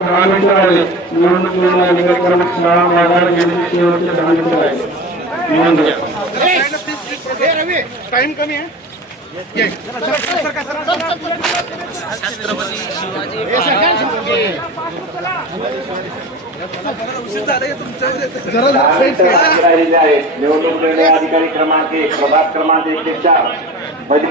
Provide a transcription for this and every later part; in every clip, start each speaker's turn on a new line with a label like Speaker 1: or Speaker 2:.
Speaker 1: दहा मिनिटं राहिले निवडणूक निर्णय अधिकारी क्रमांक सोळा माघार घेण्याची शेवटचे दहा मिनिटं राहिले नोंद घ्या
Speaker 2: टाइम कमी आहे
Speaker 3: दहा मिनिटं बाकी राहिलेली आहेत निवडणूक निर्णय अधिकारी क्रमांक एक प्रभाग क्रमांक एकशे चारमध्ये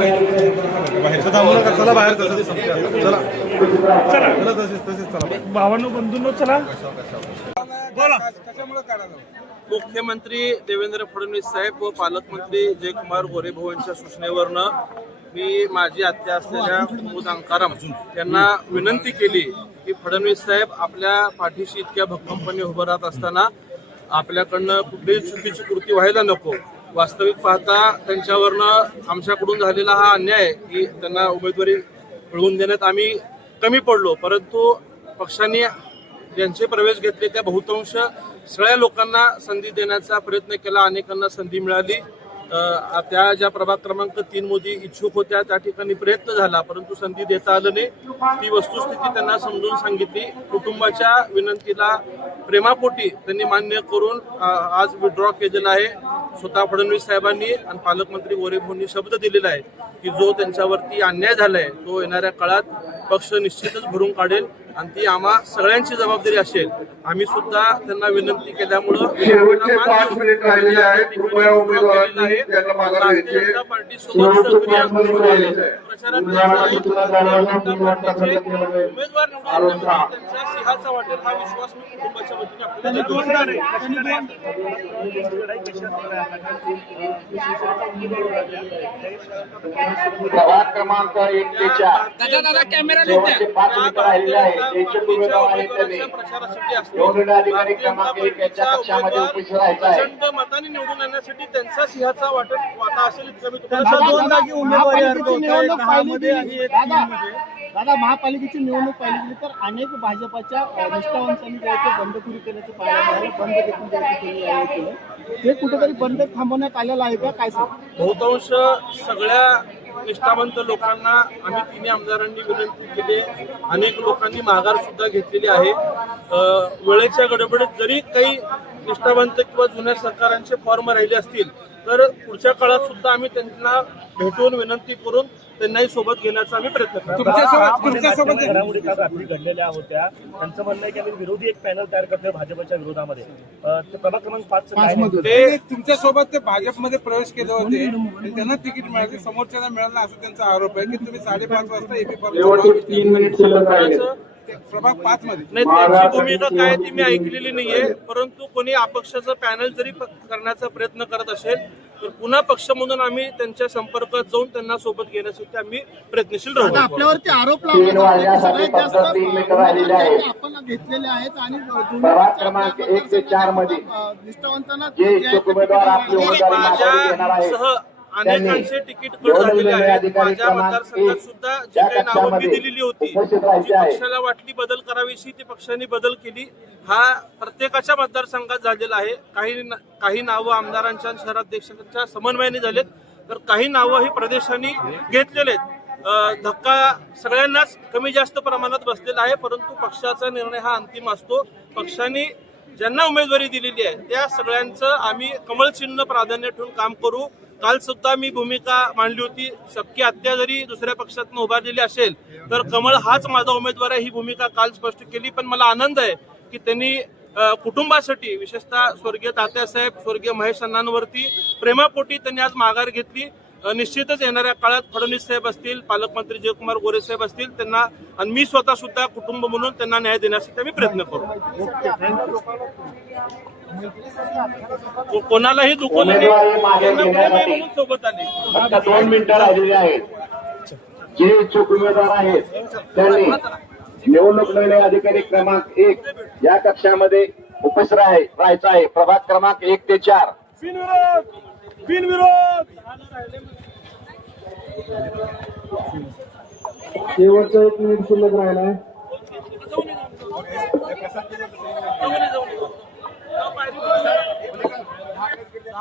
Speaker 2: बाहेरचं थांबू नका चला बाहेर तसंच चला चला तसेच तसेच चला
Speaker 4: भावांनो बंधूंनो चला बोला कशामुळे काढायला
Speaker 5: मुख्यमंत्री देवेंद्र फडणवीस साहेब व पालकमंत्री जयकुमार गोरे यांच्या सूचनेवरनं मी माझी आत्या असलेल्या कुमुद अंकाराम यांना विनंती केली की फडणवीस साहेब आपल्या पाठीशी इतक्या भक्कमपणे उभं राहत असताना आपल्याकडनं कुठलीही चुकीची कृती व्हायला नको. वास्तविक पाहता त्यांच्यावरनं आमच्याकडून झालेला हा अन्याय की त्यांना उमेदवारी मिळवून देण्यात आम्ही कमी पडलो. परंतु पक्षाने ज्यांचे प्रवेश घेतले त्या बहुतांश सगळ्या लोकांना संधी देण्याचा प्रयत्न केला. अनेकांना संधी मिळाली. त्या ज्या प्रभाग क्रमांक तीन मोदी इच्छुक होत्या त्या ठिकाणी प्रयत्न झाला परंतु संधी देता आलं नाही. ती वस्तुस्थिती त्यांना समजून सांगितली. कुटुंबाच्या विनंतीला प्रेमापोटी त्यांनी मान्य करून आज विड्रॉ केलेला आहे. स्वतः फडणवीस साहेबांनी आणि पालकमंत्री गोरे भाऊंनी शब्द दिलेला आहे की जो त्यांच्यावरती अन्याय झालाय तो येणाऱ्या काळात पक्ष निश्चितच भरून काढेल. आणि ती आम्हा सगळ्यांची जबाबदारी असेल. आम्ही सुद्धा त्यांना विनंती केल्यामुळं सिंहाचा वाटेल हा विश्वास मी कुटुंबाच्या वतीने
Speaker 3: क्रमांक एक ते चार. शेवटचे
Speaker 5: प्रचारासाठी
Speaker 3: आहे.
Speaker 5: प्रचंड मताने निवडून आणण्यासाठी त्यांचा सिंहाचा वाटप वाटा असेल इतकं मी तुम्हाला
Speaker 2: पाहिली दादा महापालिकेची निवडणूक पाहिली गेली तर अनेक भाजपाच्या निष्ठावंतांनी जे आहे ते बंडखोरी केल्याचं पाहायला मिळालं बंद देखील जे आहे केलं ते कुठेतरी बंद थांबवण्यात आलेलं आहे का? काय सांग
Speaker 5: बहुतांश सगळ्या निष्ठावंत लोकांना आम्ही तिन्ही आमदारांनी विनंती केली. अनेक लोकांनी माघार सुद्धा घेतलेली आहे. वेळेच्या गडबडीत जरी काही निष्ठावंत किंवा जुन्या सरकारांचे फॉर्म राहिले असतील तर पुढच्या काळात सुद्धा आम्ही त्यांना भेटून विनंती करून त्यांनाही सोबत घेण्याचा आम्ही प्रयत्न करतो.
Speaker 4: तुमच्यासोबत घडामोडी काल रात्री घडलेल्या होत्या. त्यांचं म्हणणं आहे की आम्ही विरोधी एक पॅनल तयार करतोय भाजपच्या विरोधामध्ये. अं, ते प्रभाग क्रमांक पाच
Speaker 5: ते
Speaker 6: तुमच्यासोबत ते भाजपमध्ये प्रवेश केले होते. आणि त्यांना तिकीट मिळाले. समोरच्याला मिळालं नाही असं त्यांचा आरोप आहे की तुम्ही साडेपाच वाजता एबी
Speaker 1: शेवटचे तीन मिनिट शिल्लक राहिले.
Speaker 6: प्रभाग पाच मध्ये
Speaker 5: नाही त्यांची भूमिका काय ती मी ऐकलेली नाहीये. परंतु कोणी अपक्षाचं पॅनल जरी प- करण्याचा प्रयत्न करत असेल तर पुन्हा पक्ष म्हणून आम्ही त्यांच्या संपर्कात जाऊन त्यांना सोबत घेण्यासाठी आम्ही प्रयत्नशील राहू
Speaker 2: आपल्यावरती आरोप सगळ्यात जास्त
Speaker 3: आहेत.
Speaker 2: आपण घेतलेले आहेत आणि
Speaker 3: प्रभाग क्रमांक एक ते चारमध्ये
Speaker 2: निष्ठावंतांना
Speaker 3: जे आपली उमेदवारी
Speaker 5: अनेकांचे तिकीट कट झालेले आहेत. माझ्या मतदारसंघात सुद्धा जी काही नावं मी दिलेली होती. जी पक्षाला वाटली बदल करावीशी ती पक्षाने बदल केली. हा प्रत्येकाच्या मतदारसंघात झालेला आहे. काही काही नावं आमदारांच्या शहराध्यक्षांच्या समन्वयाने झालेत. तर काही नावं ही प्रदेशांनी घेतलेले आहेत. धक्का सगळ्यांनाच कमी जास्त प्रमाणात बसलेला आहे परंतु पक्षाचा निर्णय हा अंतिम असतो. पक्षाने ज्यांना उमेदवारी दिलेली आहे त्या सगळ्यांचं आम्ही कमळ चिन्ह प्राधान्य ठेवून काम करू. काल सुद्धा मी भूमिका मांडली होती. सबकी हत्या जरी दुसऱ्या पक्षातून उभारलेली असेल तर कमळ हाच माझा उमेदवार आहे ही भूमिका काल स्पष्ट केली. पण मला आनंद आहे की त्यांनी कुटुंबासाठी विशेषतः स्वर्गीय तात्यासाहेब स्वर्गीय महेश अण्णांवरती प्रेमापोटी त्यांनी आज माघार घेतली. निश्चितच येणाऱ्या काळात फडणवीस साहेब असतील पालकमंत्री जयकुमार गोरे साहेब असतील त्यांना आणि मी स्वतः सुद्धा कुटुंब म्हणून त्यांना न्याय देण्यासाठी आम्ही प्रयत्न करू. कोणालाही दुखवलं नाही आहे
Speaker 3: घेण्यासाठी
Speaker 5: म्हणून सोबत आले?
Speaker 3: फक्त दोन मिनिटं राहिलेली आहेत. जे इच्छुक उमेदवार आहेत त्यांनी निवडणूक निर्णय अधिकारी क्रमांक एक या कक्षामध्ये उपस्थित राहाय- राहायचं आहे. प्रभाग क्रमांक एक ते चार.
Speaker 5: बिनविरोध बिनविरोध
Speaker 1: शेवटचा एक मिनिट शिल्लक राहिलाय
Speaker 5: वेळेवर केलं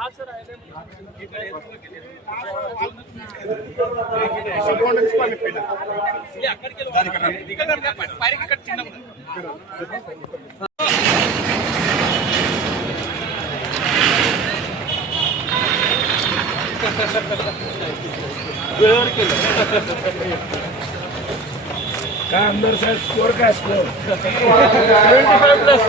Speaker 4: काय आमदार साहेब स्कोर काय
Speaker 5: स्कोर फाय प्लस